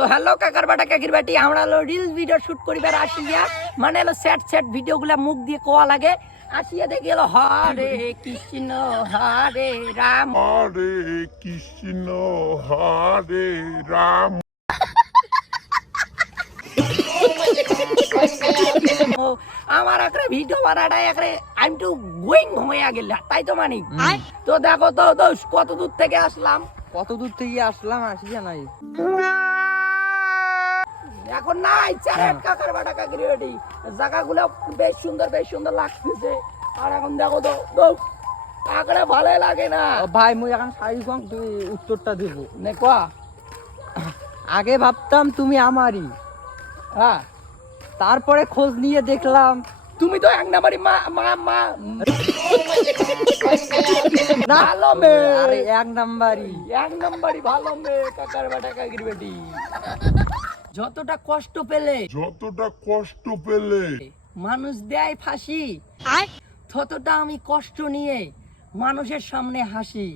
তো হ্যালো কাকার বাটা কাকির বাটি, আমরা হলো রিলস ভিডিও শুট করিবার আসিয়া, মানে হলো সেট ভিডিওগুলা মুখ দিয়ে কোয়া লাগে আসিয়া দেখি হলো হরে কৃষ্ণ হরে রাম হরে কৃষ্ণ হরে রাম। আমার একটা ভিডিও বানাটা একরে আমি তো গোয়িং হয়ে গেল, তাই তো মানি। তো দেখো তো দোষ কত দূর থেকে আসলাম, কত দূর থেকে আসলাম, আসিয়া নাই এখন নাই চারেট কাকার বাটা কাকির বাটি, জায়গাগুলো বেশ সুন্দর লাগতেছে। আর এখন দেখো তো দোষ কাকড়ে ভালো লাগে না। ও ভাই মুই এখন শাড়ি কম, তুই উত্তরটা দিব নে কোয়া। আগে ভাবতাম তুমি আমারই, হ্যাঁ তারপরে খোঁজ নিয়ে দেখলাম তুমি তো এক নাম্বারই মা মা মা ভালো মেয়ে, আরে এক নাম্বারই। এক নাম্বারই ভালো মেয়ে কাকার বাটা কাকির বেটি। যতটা কষ্ট পেলে যতটা কষ্ট পেলে মানুষ দেয় ফাঁসি, ততটা আমি কষ্ট নিয়ে মানুষের সামনে হাসি।